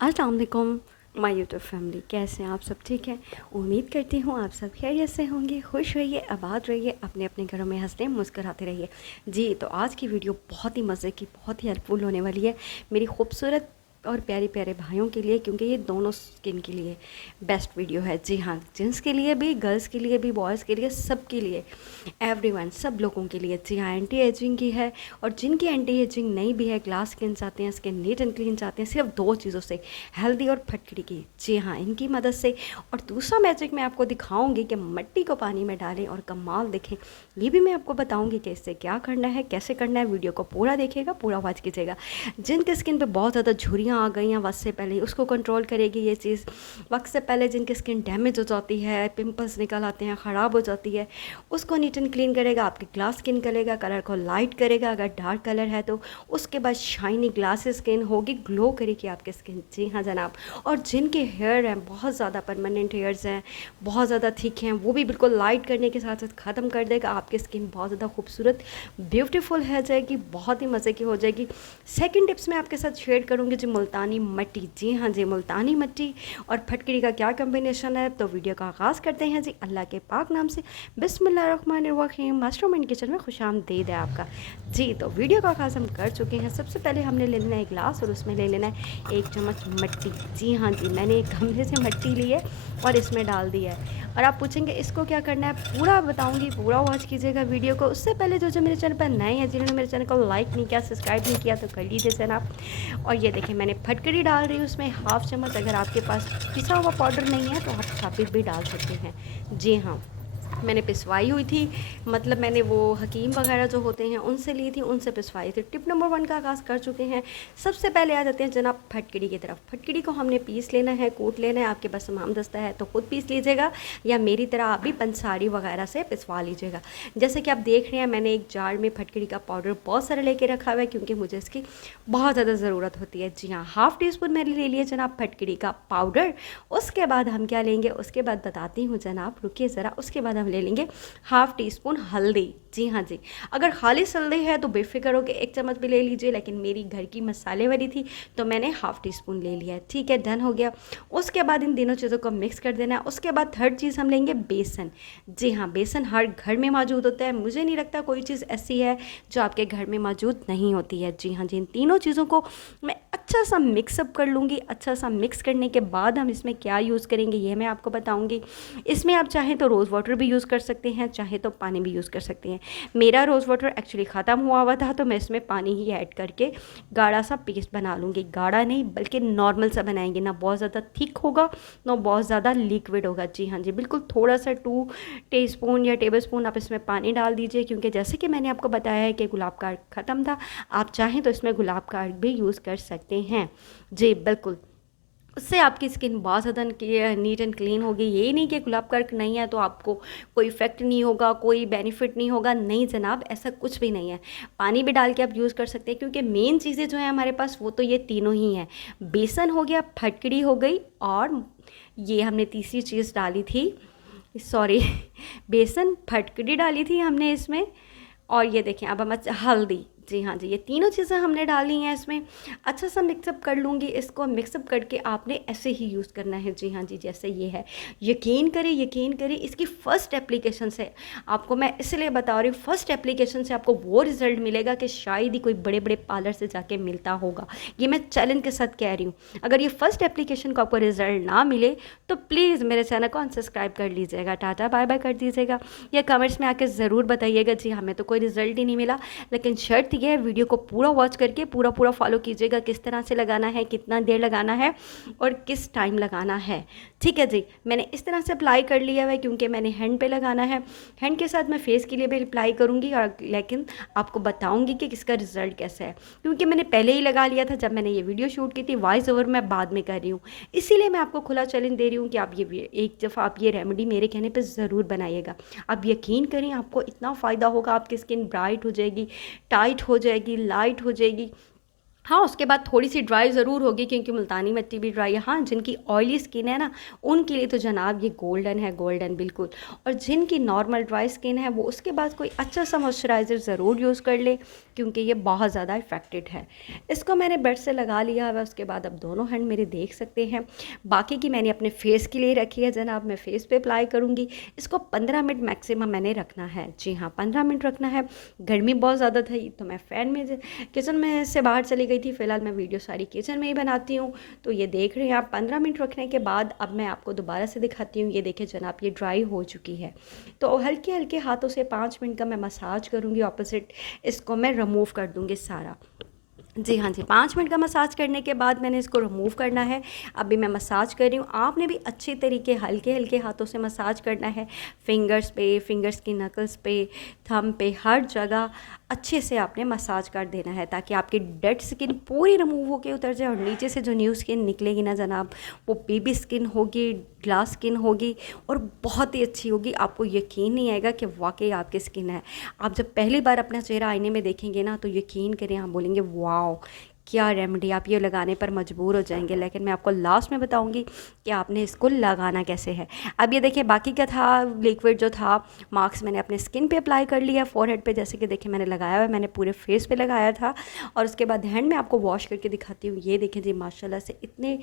अस्सलाम वालेकुम my YouTube family, कैसे हैं आप सब? ठीक है। उम्मीद करती हूँ आप सब खैरियत से होंगे। खुश रहिए, आबाद रहिए, अपने अपने घरों में हंसते मुस्कुराते रहिए। जी, तो आज की वीडियो बहुत ही मज़े की, बहुत ही हेल्पफुल होने वाली है मेरी खूबसूरत और प्यारे प्यारे भाइयों के लिए, क्योंकि ये दोनों स्किन के लिए बेस्ट वीडियो है। जी हाँ, जेंट्स के लिए भी, गर्ल्स के लिए भी, बॉयज़ के लिए, सब के लिए, एवरीवन, सब लोगों के लिए। जी हाँ, एंटी एजिंग की है। और जिनकी एंटी एजिंग नहीं भी है, ग्लास स्किन चाहते हैं, स्किन नीट एंड क्लीन चाहते हैं, सिर्फ दो चीज़ों से, हेल्दी और फटकड़ी की। जी हाँ, इनकी मदद से। और दूसरा मैजिक मैं आपको दिखाऊंगी कि मिट्टी को पानी में डालें और कमाल देखें। ये भी मैं आपको बताऊंगी कि इससे क्या करना है, कैसे करना है। वीडियो को पूरा देखिएगा, पूरा वॉच कीजिएगा। जिनके स्किन पे बहुत ज़्यादा झुर्रियाँ आ गई हैं वक्त से पहले, उसको कंट्रोल करेगी ये चीज़। वक्त से पहले जिनकी स्किन डैमेज हो जाती है, पिंपल्स निकल आते हैं, ख़राब हो जाती है, उसको नीट एंड क्लीन करेगा। आपकी ग्लास स्किन करेगा, कलर को लाइट करेगा अगर डार्क कलर है तो। उसके बाद शाइनी ग्लास स्किन होगी, ग्लो करेगी आपकी स्किन। जी हाँ जनाब। और जिनके हेयर हैं बहुत ज़्यादा परमानेंट हेयर्स हैं, बहुत ज़्यादा थिक हैं, वो भी बिल्कुल लाइट करने के साथ साथ ख़त्म कर देगा। आपकी स्किन बहुत ज़्यादा खूबसूरत, ब्यूटीफुल है जाएगी, बहुत ही मज़े की हो जाएगी। सेकंड टिप्स मैं आपके साथ शेयर करूँगी जी, मुल्तानी मिट्टी। जी हाँ जी, मुल्तानी मिट्टी और फटकड़ी का क्या कॉम्बिनेशन है। तो वीडियो का आगाज़ करते हैं जी अल्लाह के पाक नाम से। बिस्मिल्लाहिर्रहमानिर्रहीम। मास्टरमाइंड किचन में खुशामदीद है आपका। जी, तो वीडियो का आगाज़ हम कर चुके हैं। सबसे पहले हमने ले लेना है गिलास और उसमें ले लेना है 1 चम्मच मिट्टी। जी हाँ जी, मैंने एक गमले से मिट्टी ली है और इसमें डाल दी है। और आप पूछेंगे इसको क्या करना है, पूरा बताऊंगी, पूरा वॉच कीजिएगा वीडियो को। उससे पहले जो जो मेरे चैनल पर नए हैं, जिन्होंने मेरे चैनल को लाइक नहीं किया, सब्सक्राइब नहीं किया, तो कर लीजिए जनाब। और ये देखिए मैंने फटकड़ी डाल रही हूँ उसमें हाफ चम्मच। अगर आपके पास पिसा हुआ पाउडर नहीं है तो आप साबित भी डाल सकते हैं। जी हाँ, मैंने पिसवाई हुई थी, मतलब मैंने वो हकीम वगैरह जो होते हैं उनसे ली थी, उनसे पिसवाई थी। टिप नंबर 1 का आगाज़ कर चुके हैं। सबसे पहले आ जाते हैं जनाब फटकड़ी की तरफ। फटकड़ी को हमने पीस लेना है, कूट लेना है। आपके पास तमाम दस्ता है तो खुद पीस लीजिएगा, या मेरी तरह आप भी पंसारी वगैरह से पिसवा लीजिएगा। जैसे कि आप देख रहे हैं, मैंने एक जार में फटकड़ी का पाउडर बहुत सारा लेके रखा हुआ है, क्योंकि मुझे इसकी बहुत ज़्यादा ज़रूरत होती है। जी हाँ, हाफ़ टी स्पून मैंने ले लिया जनाब फटकड़ी का पाउडर। उसके बाद हम क्या लेंगे, उसके बाद बताती हूँ जनाब, रुकिए ज़रा। उसके बाद हम ले लेंगे हाफ़ टी स्पून हल्दी। जी हाँ जी, अगर खालिश हल्दी है तो बेफिक्र हो के 1 चम्मच भी ले लीजिए, लेकिन मेरी घर की मसाले वाली थी तो मैंने हाफ़ टी स्पून ले लिया है। ठीक है, डन हो गया। उसके बाद इन तीनों चीज़ों को मिक्स कर देना है। उसके बाद थर्ड चीज़ हम लेंगे बेसन। जी हाँ, बेसन हर घर में मौजूद होता है। मुझे नहीं लगता कोई चीज़ ऐसी है जो आपके घर में मौजूद नहीं होती है। जी हाँ जी, इन तीनों चीज़ों को मैं अच्छा सा मिक्सअप कर लूँगी। अच्छा सा मिक्स करने के बाद हम इसमें क्या यूज़ करेंगे ये मैं आपको बताऊँगी। इसमें आप चाहें तो रोज़ वाटर भी यूज़ कर सकते हैं, चाहे तो पानी भी यूज़ कर सकते हैं। मेरा रोज़ वाटर एक्चुअली ख़त्म हुआ था तो मैं इसमें पानी ही ऐड करके गाढ़ा सा पेस्ट बना लूँगी। गाढ़ा नहीं बल्कि नॉर्मल सा बनाएंगे, ना बहुत ज़्यादा थिक होगा ना बहुत ज़्यादा लिक्विड होगा। जी हाँ जी, बिल्कुल थोड़ा सा 2 टीस्पून या टेबलस्पून आप इसमें पानी डाल दीजिए, क्योंकि जैसे कि मैंने आपको बताया है कि गुलाब का अर्क ख़त्म था। आप चाहें तो इसमें गुलाब का अर्क भी यूज़ कर सकते हैं। जी बिल्कुल, उससे आपकी स्किन बहुत ज़्यादा नीट एंड क्लीन होगी। यही नहीं कि गुलाब का अर्क नहीं है तो आपको कोई इफेक्ट नहीं होगा, कोई बेनिफिट नहीं होगा। नहीं जनाब, ऐसा कुछ भी नहीं है। पानी भी डाल के आप यूज़ कर सकते हैं, क्योंकि मेन चीज़ें जो हैं हमारे पास वो तो ये तीनों ही हैं। बेसन हो गया, फटकड़ी हो गई, और ये हमने तीसरी चीज़ डाली थी, सॉरी बेसन फटकड़ी डाली थी हमने इसमें। और ये देखें अब हम हल्दी। जी हाँ जी, ये तीनों चीज़ें हमने डाली हैं इसमें। अच्छा सा मिक्सअप कर लूँगी इसको। मिक्सअप करके आपने ऐसे ही यूज़ करना है। जी हाँ जी, जैसे ये है। यकीन करें इसकी फ़र्स्ट एप्लीकेशन से, आपको मैं इसलिए बता रही हूँ, फ़र्स्ट एप्लीकेशन से आपको वो रिज़ल्ट मिलेगा कि शायद ही कोई बड़े बड़े पार्लर से जाके मिलता होगा। ये मैं चैलेंज के साथ कह रही हूँ। अगर ये फ़र्स्ट एप्लीकेशन को आपको रिज़ल्ट ना मिले तो प्लीज़ मेरे चैनल को अनसब्सक्राइब कर लीजिएगा, टाटा बाय बाय कर दीजिएगा, या कमेंट्स में आके ज़रूर बताइएगा जी हमें तो कोई रिज़ल्ट ही नहीं मिला। लेकिन शर्त यह है, वीडियो को पूरा वॉच करके पूरा फॉलो कीजिएगा, किस तरह से लगाना है, कितना देर लगाना है और किस टाइम लगाना है। ठीक है जी, मैंने इस तरह से अप्लाई कर लिया है, क्योंकि मैंने हैंड पे लगाना है। हैंड के साथ मैं फेस के लिए भी अप्लाई करूँगी, और लेकिन आपको बताऊँगी कि किसका रिज़ल्ट कैसा है, क्योंकि मैंने पहले ही लगा लिया था जब मैंने ये वीडियो शूट की थी। वॉइस ओवर मैं बाद में कर रही हूँ, इसीलिए मैं आपको खुला चैलेंज दे रही हूँ कि आप ये एक दफ़ा आप ये रेमेडी मेरे कहने पर ज़रूर बनाइएगा। आप यकीन करें, आपको इतना फ़ायदा होगा, आपकी स्किन ब्राइट हो जाएगी, टाइट हो जाएगी, लाइट हो जाएगी। हाँ, उसके बाद थोड़ी-सी ड्राई ज़रूर होगी क्योंकि मुल्तानी मिट्टी भी ड्राई है। हाँ, जिनकी ऑयली स्किन है ना, उनके लिए तो जनाब ये गोल्डन है, गोल्डन बिल्कुल। और जिनकी नॉर्मल ड्राई स्किन है, वो उसके बाद कोई अच्छा-सा मॉइस्चराइज़र ज़रूर यूज़ कर ले क्योंकि ये बहुत ज़्यादा इफ़ेक्टिव है। इसको मैंने ब्रश से लगा लिया है, उसके बाद अब दोनों हैंड मेरे देख सकते हैं। बाकी की मैंने अपने फेस के लिए रखी है जनाब, मैं फेस पे अप्लाई करूँगी। इसको 15 मिनट मैक्सिमम मैंने रखना है। जी हाँ, 15 मिनट रखना है। गर्मी बहुत ज़्यादा थी तो मैं फ़ैन में किचन में से बाहर चली गई थी। फ़िलहाल मैं वीडियो सारी किचन में ही बनाती हूँ। तो ये देख रहे हैं आप, 15 मिनट रखने के बाद अब मैं आपको दोबारा से दिखाती हूँ। ये देखिए जनाब, ये ड्राई हो चुकी है। तो हल्के-हल्के हाथों से 5 मिनट का मैं मसाज करूँगी ऑपोज़िट, इसको मैं रिमूव कर दूँगी सारा। जी हाँ जी, 5 मिनट का मसाज करने के बाद मैंने इसको रिमूव करना है। अभी मैं मसाज कर रही हूँ, आपने भी अच्छे तरीके हल्के-हल्के हाथों से मसाज करना है। फिंगर्स पे, फिंगर्स की नकल्स पे, थंब पे, हर जगह अच्छे से आपने मसाज कर देना है ताकि आपकी डेड स्किन पूरी रिमूव होके उतर जाए और नीचे से जो न्यू स्किन निकलेगी ना जनाब, वो बेबी स्किन होगी, ग्लास स्किन होगी और बहुत ही अच्छी होगी। आपको यकीन नहीं आएगा कि वाक़ई आपकी स्किन है। आप जब पहली बार अपना चेहरा आईने में देखेंगे ना, तो यकीन करें, आप बोलेंगे वाओ! क्या रेमेडी, आप ये लगाने पर मजबूर हो जाएंगे। लेकिन मैं आपको लास्ट में बताऊंगी कि आपने इसको लगाना कैसे है। अब ये देखिए, बाकी का था लिक्विड जो था, मास्क मैंने अपने स्किन पे अप्लाई कर लिया, फोरहेड पे, जैसे कि देखिए मैंने लगाया हुआ है, मैंने पूरे फेस पे लगाया था। और उसके बाद हैंड में आपको वॉश करके दिखाती हूँ। ये देखें जी, माशाल्लाह से इतने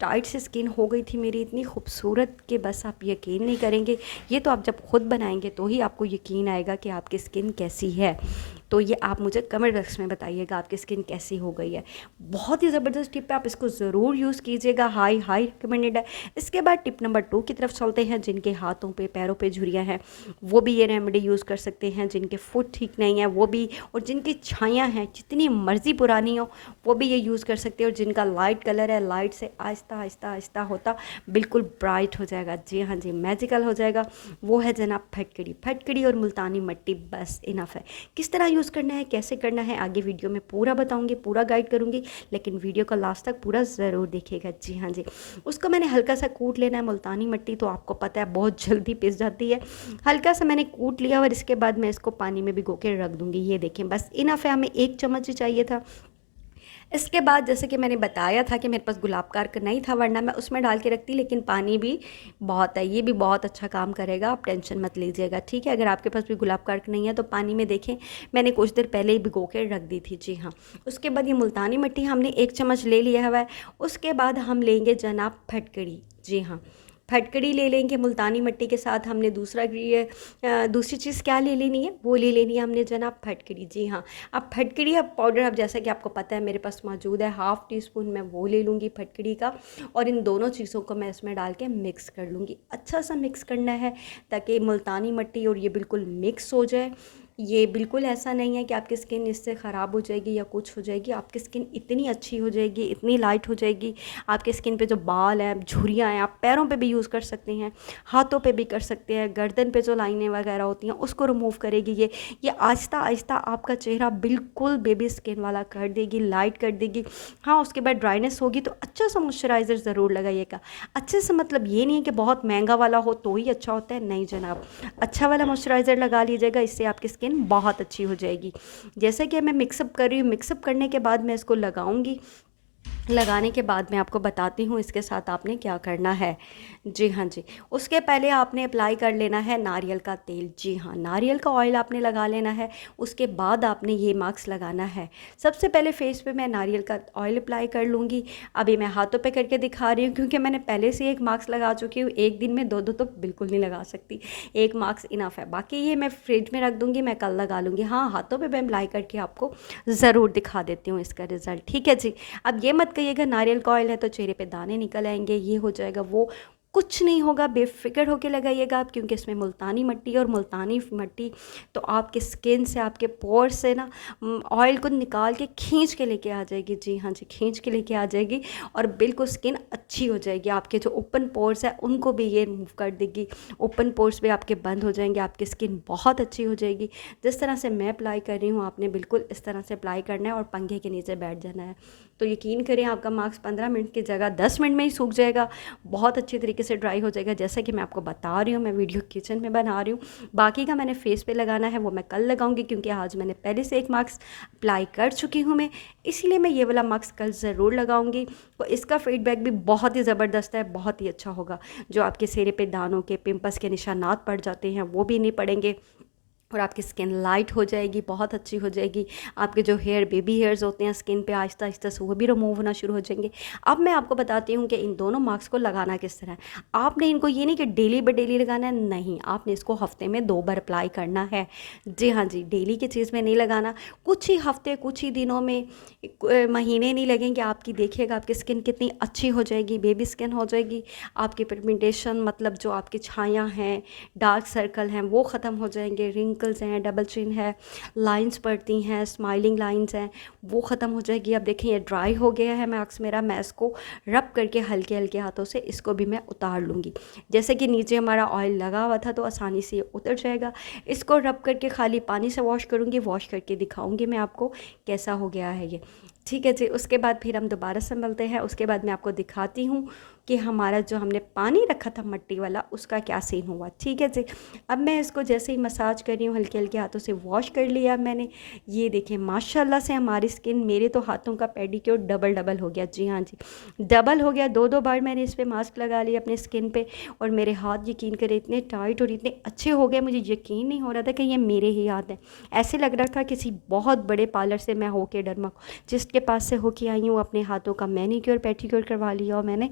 टाइट से स्किन हो गई थी मेरी, इतनी खूबसूरत कि बस आप यकीन नहीं करेंगे। ये तो आप जब खुद बनाएंगे तो ही आपको यकीन आएगा कि आपकी स्किन कैसी है। तो ये आप मुझे कमेंट बॉक्स में बताइएगा आपकी स्किन कैसी हो गई है। बहुत ही ज़बरदस्त टिप है, आप इसको ज़रूर यूज़ कीजिएगा, हाई हाई रिकमेंडेड है। इसके बाद टिप नंबर 2 की तरफ चलते हैं। जिनके हाथों पे, पैरों पे झुर्रियाँ हैं, वो भी ये रेमेडी यूज़ कर सकते हैं। जिनके फुट ठीक नहीं है वो भी, और जिनकी छाइयाँ हैं जितनी मर्ज़ी पुरानी हो, वो भी ये यूज़ कर सकते हैं। और जिनका लाइट कलर है, लाइट से आहिस्ता आहिस्ता आहिस्ता होता बिल्कुल ब्राइट हो जाएगा। जी हाँ जी, मैजिकल हो जाएगा। वो है जनाब फटकड़ी, फटकड़ी और मुल्तानी मिट्टी, बस इनफ है। किस तरह यूज़ करना है, कैसे करना है, आगे वीडियो में पूरा बताऊंगी, पूरा गाइड करूंगी, लेकिन वीडियो का लास्ट तक पूरा ज़रूर देखिएगा। जी हाँ जी, उसको मैंने हल्का सा कूट लेना है। मुल्तानी मिट्टी तो आपको पता है बहुत जल्दी पिस जाती है। हल्का सा मैंने कूट लिया और इसके बाद मैं इसको पानी में भिगो के रख दूंगी। ये देखें, बस इनफ है, हमें 1 चम्मच ही चाहिए था। इसके बाद जैसे कि मैंने बताया था कि मेरे पास गुलाब का अर्क नहीं था, वरना मैं उसमें डाल के रखती, लेकिन पानी भी बहुत है, ये भी बहुत अच्छा काम करेगा, आप टेंशन मत लीजिएगा, ठीक है। अगर आपके पास भी गुलाब का अर्क नहीं है तो पानी में देखें, मैंने कुछ देर पहले ही भिगो के रख दी थी। जी हाँ, उसके बाद ये मुल्तानी मिट्टी हमने 1 चम्मच ले लिया हुआ है। उसके बाद हम लेंगे जनाब फटकड़ी। जी हाँ, फटकड़ी ले लेंगे। मुल्तानी मिट्टी के साथ हमने दूसरी चीज़ क्या ले लेनी है, वो ले लेनी है हमने जनाब फटकड़ी। जी हाँ, अब फटकड़ी, अब पाउडर, अब जैसा कि आपको पता है मेरे पास मौजूद है, हाफ़ टी स्पून मैं वो ले लूँगी फटकड़ी का। और इन दोनों चीज़ों को मैं इसमें डाल के मिक्स कर लूँगी। अच्छा सा मिक्स करना है ताकि मुल्तानी मिट्टी और ये बिल्कुल मिक्स हो जाए। ये बिल्कुल ऐसा नहीं है कि आपकी स्किन इससे ख़राब हो जाएगी या कुछ हो जाएगी। आपकी स्किन इतनी अच्छी हो जाएगी, इतनी लाइट हो जाएगी। आपकी स्किन पे जो बाल हैं, झुर्रियाँ हैं, आप पैरों पे भी यूज़ कर सकते हैं, हाथों पे भी कर सकते हैं, गर्दन पे जो लाइनें वगैरह होती हैं उसको रिमूव करेगी ये आहिस्ता आहिस्ता आपका चेहरा बिल्कुल बेबी स्किन वाला कर देगी, लाइट कर देगी। हाँ, उसके बाद ड्राइनेस होगी तो अच्छा सा मॉइस्चराइज़र ज़रूर लगाइएगा। अच्छे से मतलब ये नहीं है कि बहुत महंगा वाला हो तो ही अच्छा होता है, नहीं जनाब, अच्छा वाला मॉइस्चराइज़र लगा लीजिएगा, इससे आपकी स्किन बहुत अच्छी हो जाएगी। जैसे कि मैं मिक्सअप कर रही हूँ, मिक्सअप करने के बाद मैं इसको लगाऊंगी। लगाने के बाद मैं आपको बताती हूँ इसके साथ आपने क्या करना है। जी हाँ जी, उसके पहले आपने अप्लाई कर लेना है नारियल का तेल। जी हाँ, नारियल का ऑयल आपने लगा लेना है। उसके बाद आपने ये मास्क लगाना है। सबसे पहले फेस पे मैं नारियल का ऑयल अप्लाई कर लूँगी। अभी मैं हाथों पे करके दिखा रही हूँ क्योंकि मैंने पहले से एक मास्क लगा चुकी हूँ। एक दिन में 2-2 तो बिल्कुल नहीं लगा सकती, एक मास्क इनफ है। बाकी ये मैं फ्रिज में रख दूँगी, मैं कल लगा लूँगी। हाँ, हाथों पर मैं अप्लाई करके आपको ज़रूर दिखा देती हूँ इसका रिज़ल्ट, ठीक है जी। अब ये मत कहिएगा नारियल का ऑयल है तो चेहरे पे दाने निकल आएंगे, ये हो जाएगा, वो कुछ नहीं होगा। बेफिक्र होके लगाइएगा आप, क्योंकि इसमें मुल्तानी मिट्टी, और मुल्तानी मिट्टी तो आपके स्किन से, आपके पोर से ना ऑयल को निकाल के खींच के लेके आ जाएगी। जी हाँ जी, खींच के लेके आ जाएगी और बिल्कुल स्किन अच्छी हो जाएगी। आपके जो ओपन पोर्स है उनको भी ये रिमूव कर देगी, ओपन पोर्स भी आपके बंद हो जाएंगे, आपकी स्किन बहुत अच्छी हो जाएगी। जिस तरह से मैं अप्लाई कर रही हूँ आपने बिल्कुल इस तरह से अप्लाई करना है और पंखे के नीचे बैठ जाना है। तो यकीन करें आपका मास्क 15 मिनट की जगह 10 मिनट में ही सूख जाएगा, बहुत अच्छे तरीके से ड्राई हो जाएगा। जैसा कि मैं आपको बता रही हूँ, मैं वीडियो किचन में बना रही हूँ। बाकी का मैंने फेस पे लगाना है वो मैं कल लगाऊंगी, क्योंकि आज मैंने पहले से एक मास्क अप्लाई कर चुकी हूँ मैं, इसीलिए मैं ये वाला मास्क कल ज़रूर लगाऊंगी। तो इसका फीडबैक भी बहुत ही ज़बरदस्त है, बहुत ही अच्छा होगा। जो आपके चेहरे पे दानों के, पिंपल्स के निशानात पड़ जाते हैं वो भी नहीं पड़ेंगे, और आपकी स्किन लाइट हो जाएगी, बहुत अच्छी हो जाएगी। आपके जो हेयर, बेबी हेयर्स होते हैं स्किन पे, आहिस्ता आहिस्ता से वो भी रिमूव होना शुरू हो जाएंगे। अब मैं आपको बताती हूँ कि इन दोनों मास्क को लगाना किस तरह है। आपने इनको ये नहीं कि डेली बाय डेली लगाना है, नहीं, आपने इसको हफ्ते में 2 बार अप्लाई करना है। जी हाँ जी, डेली की चीज़ में नहीं लगाना। कुछ ही हफ्ते, कुछ ही दिनों में, महीने नहीं लगेंगे, आपकी देखिएगा आपकी स्किन कितनी अच्छी हो जाएगी, बेबी स्किन हो जाएगी। आपकी पिगमेंटेशन, मतलब जो आपकी छायाँ हैं, डार्क सर्कल हैं, वो ख़त्म हो जाएंगे। रिंकल्स हैं, डबल चिन है, लाइंस पड़ती हैं, स्माइलिंग लाइंस हैं, वो ख़त्म हो जाएगी। अब देखें ये ड्राई हो गया है मास्क मेरा, मैं इसको रब करके हल्के हल्के हाथों से इसको भी मैं उतार लूँगी। जैसे कि नीचे हमारा ऑयल लगा हुआ था तो आसानी से ये उतर जाएगा। इसको रब करके खाली पानी से वॉश करूँगी, वॉश करके दिखाऊँगी मैं आपको कैसा हो गया है ये। ठीक है जी, उसके बाद फिर हम दोबारा से मिलते हैं। उसके बाद मैं आपको दिखाती हूँ कि हमारा जो हमने पानी रखा था मिट्टी वाला, उसका क्या सीन हुआ। ठीक है जी, अब मैं इसको जैसे ही मसाज कर रही हूँ, हल्के हल्के हाथों से वॉश कर लिया मैंने। ये देखें माशाल्लाह से हमारी स्किन, मेरे तो हाथों का पेडिक्योर डबल डबल हो गया। जी हाँ जी, डबल हो गया। 2 बार मैंने इस पर मास्क लगा लिया अपने स्किन पे, और मेरे हाथ यकीन करें इतने टाइट और इतने अच्छे हो गए, मुझे यकीन नहीं हो रहा था कि ये मेरे ही हाथ हैं। ऐसे लग रहा था किसी बहुत बड़े पार्लर से मैं होके जिसके पास से होके आई हूँ, अपने हाथों का मैनीक्योर पेडिक्योर करवा लिया और मैंने,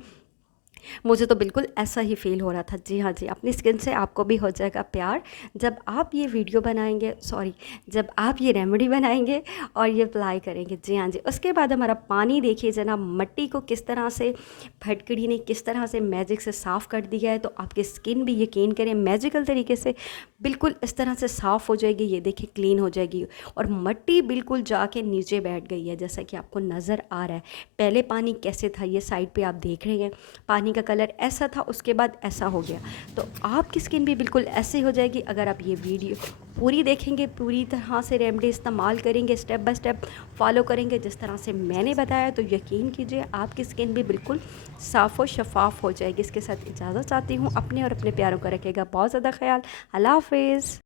मुझे तो बिल्कुल ऐसा ही फ़ील हो रहा था। जी हाँ जी, अपनी स्किन से आपको भी हो जाएगा प्यार जब आप ये वीडियो बनाएंगे, सॉरी, जब आप ये रेमेडी बनाएंगे और ये अप्लाई करेंगे। जी हाँ जी, उसके बाद हमारा पानी देखिए जनाब, मिट्टी को किस तरह से फटकड़ी ने किस तरह से मैजिक से साफ़ कर दिया है। तो आपकी स्किन भी यकीन करें मैजिकल तरीके से बिल्कुल इस तरह से साफ़ हो जाएगी। ये देखिए क्लीन हो जाएगी, और मिट्टी बिल्कुल जाके नीचे बैठ गई है, जैसा कि आपको नज़र आ रहा है। पहले पानी कैसे था, ये साइड पे आप देख रहे हैं, पानी का कलर ऐसा था, उसके बाद ऐसा हो गया। तो आपकी स्किन भी बिल्कुल ऐसे हो जाएगी अगर आप ये वीडियो पूरी देखेंगे, पूरी तरह से रेमेडी इस्तेमाल करेंगे, स्टेप बाय स्टेप फॉलो करेंगे जिस तरह से मैंने बताया, तो यकीन कीजिए आपकी स्किन भी बिल्कुल साफ़ और शफाफ हो जाएगी। इसके साथ इजाज़त चाहती हूँ, अपने और अपने प्यारों का रखेगा बहुत ज़्यादा ख्याल। अल्लाह हाफिज़।